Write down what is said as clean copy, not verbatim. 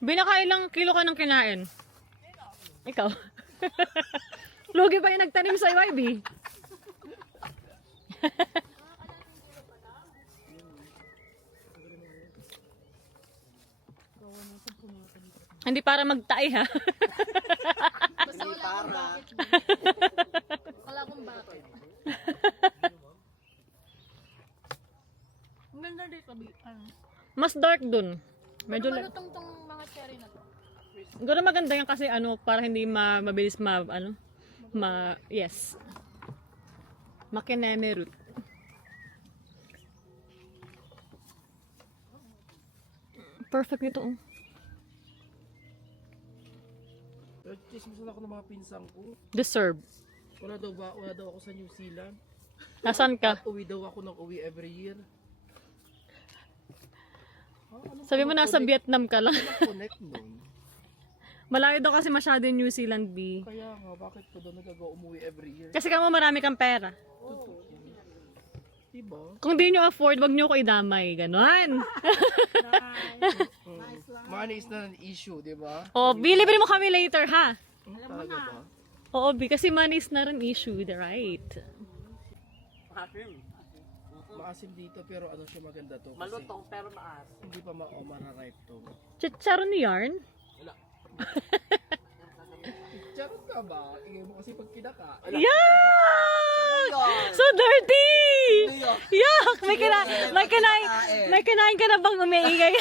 Binakailang kilo ka ng kinain? Ikaw? Lugi ba yung nagtanim sa YB? Hindi para magtae ha. Basta wala akong bakit. Wala akong bakit. Ang ganda dito, Mas dark dun. Medyo malutong tong mga cherry na to. Siguro maganda yan kasi para hindi mabilis yes. Makineme root. Perfect nito oh. Chismis na ako ng mga pinsang ko. Deserve. Wala daw ako sa New Zealand. Nasaan ka? Uwi daw ako ng uwi every year. Sabi mo nasa Vietnam ka lang. Connect nun. Malayo daw kasi masyado yung New Zealand, B. Kaya nga, bakit ko daw nagagawa umuwi every year? Kasi kamo marami kang pera. Totoo. Diba? Kung di nyo afford, wag nyo ko idamay. Ganon. Money is not an issue, diba? O, B, libre mo kami later, ha? Talaga ba? Oo, B, kasi money is not an issue, right? Maasim dito pero ano siya maganda to. Kasi Malutong pero maas. hindi pa mara-ripe to. Chicharon ni yarn? Charot ka ba? Ingay mo kasi pag kinaka. Yuck! So dirty! Yuck! May kinain ka na bang umiingay?